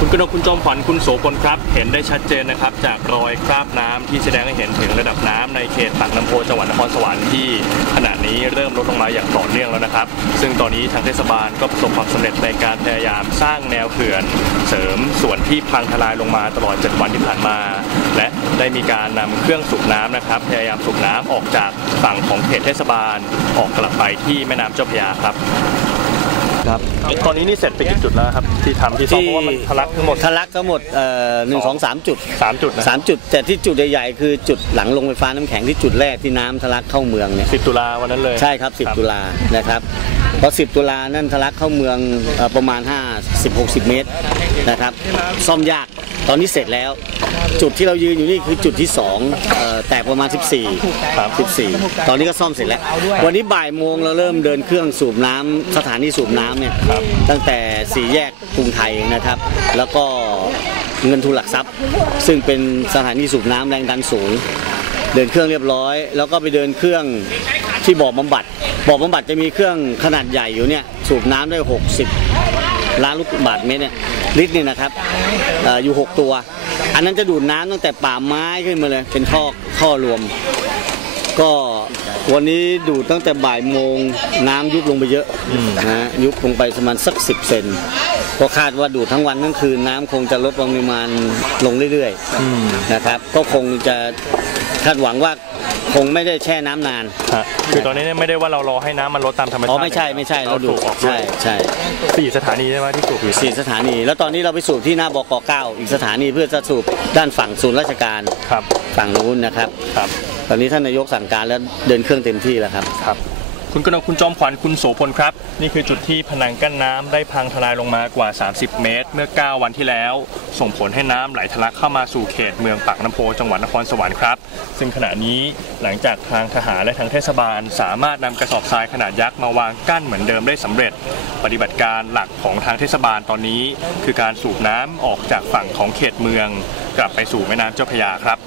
คุณกนกคุณจอมขวัญคุณโสพลครับ เห็นได้ชัดเจนนะครับ จากรอยคราบน้ำที่แสดงให้เห็นถึงระดับน้ำในเขตปากน้ำโพจังหวัดนครสวรรค์ที่ขณะนี้เริ่มลดลงมาอย่างต่อเนื่องแล้วนะครับ ซึ่งตอนนี้ทางเทศบาลก็ประสบความสำเร็จในการพยายามสร้างแนวเขื่อน เสริมส่วนที่พังทลายลงมาตลอด 7 วันที่ผ่านมา และได้มีการนำเครื่องสูบน้ำนะครับ พยายามสูบน้ำออกจากฝั่งของเขตเทศบาลออกกลับไปที่แม่น้ำเจ้าพระยาครับ ครับตอนนี้นี่เสร็จไปกี่จุดแล้วครับที่ทำที่ซ่อมเพราะว่ามันทะลักทั้งหมดทะลักทั้งหมดเอ่อหนึ่งสองสามจุดสามจุดนะสามจุด แต่ที่จุดใหญ่ๆคือจุดหลังลงไฟฟ้าน้ำแข็งที่จุดแรกที่น้ำทะลักเข้าเมืองเนี่ยสิบตุลาวันนั้นเลยใช่ครับ10ตุลานะครับพอ10ตุลานั่นทะลักเข้าเมืองเอ่อประมาณ5 10 60เมตรนะครับซ่อมยากตอนนี้เสร็จแล้ว จุดที่เรายืนอยู่นี่คือจุดที่2เอ่อแตกประมาณ 14ครับ14 ตอนนี้ก็ซ่อมเสร็จแล้ว วันนี้บ่ายโมงเราเริ่มเดินเครื่องสูบน้ำสถานีสูบน้ำเนี่ยตั้งแต่สี่แยกกรุงไทยนะครับ แล้วก็เงินทุนหลักทรัพย์ ซึ่งเป็นสถานีสูบน้ำแรงดันสูง เดินเครื่องเรียบร้อย แล้วก็ไปเดินเครื่องที่บ่อบำบัดบ่อบำบัดจะมีเครื่องขนาดใหญ่อยู่เนี่ยสูบน้ำได้ 60 ล้านลูกบาทเมตรเนี่ยลิตรเนี่ยนะครับเอออยู่ 6 ตัว อันนั้นจะดูดน้ำตั้งแต่ป่าไม้ขึ้นมาเลย เป็นท่อท่อรวม ก็วันนี้ดูดตั้งแต่บ่ายโมงน้ำยุบลงไปเยอะนะฮะยุบลงไปประมาณสักสิบเซนก็คาดว่าดูดทั้งวันทั้งคืนน้ำคงจะลดปริมาณลงเรื่อยๆนะครับ ก็คงจะคาดหวังว่า คงไม่ได้แช่น้ำนานฮะคือตอนนี้เนี่ยไม่ได้ว่าเรารอให้น้ำมันลดตามธรรมชาติอ๋อไม่ใช่ไม่ใช่เราเราดูสูดบออกใช่ใช่สี่สถานีใช่ไหมที่สูบอยู่สี่สถานี แล้วตอนนี้เราไปสูบที่หน้าบกเก้าอีกสถานีเพื่อจะสูบด้านฝั่งศูนย์ราชการครับฝั่งนู้นนะครับ ครับตอนนี้ท่านนายกสั่งการแล้วเดินเครื่องเต็มที่แล้วครับ ครับ คุณกนกคุณจอมขวัญคุณโสพลครับ นี่คือจุดที่ผนังกั้นน้ำได้พังทลายลงมากว่า 30 เมตร เมื่อ 9 วันที่แล้ว ส่งผลให้น้ำไหลทะลักเข้ามาสู่เขตเมืองปากน้ำโพจังหวัดนครสวรรค์ครับ ซึ่งขณะนี้หลังจากทางทหารและทางเทศบาล สามารถนำกระสอบทรายขนาดยักษ์มาวางกั้นเหมือนเดิมได้สำเร็จ ปฏิบัติการหลักของทางเทศบาลตอนนี้ คือการสูบน้ำออกจากฝั่งของเขตเมือง กลับไปสู่แม่น้ำเจ้าพระยาครับ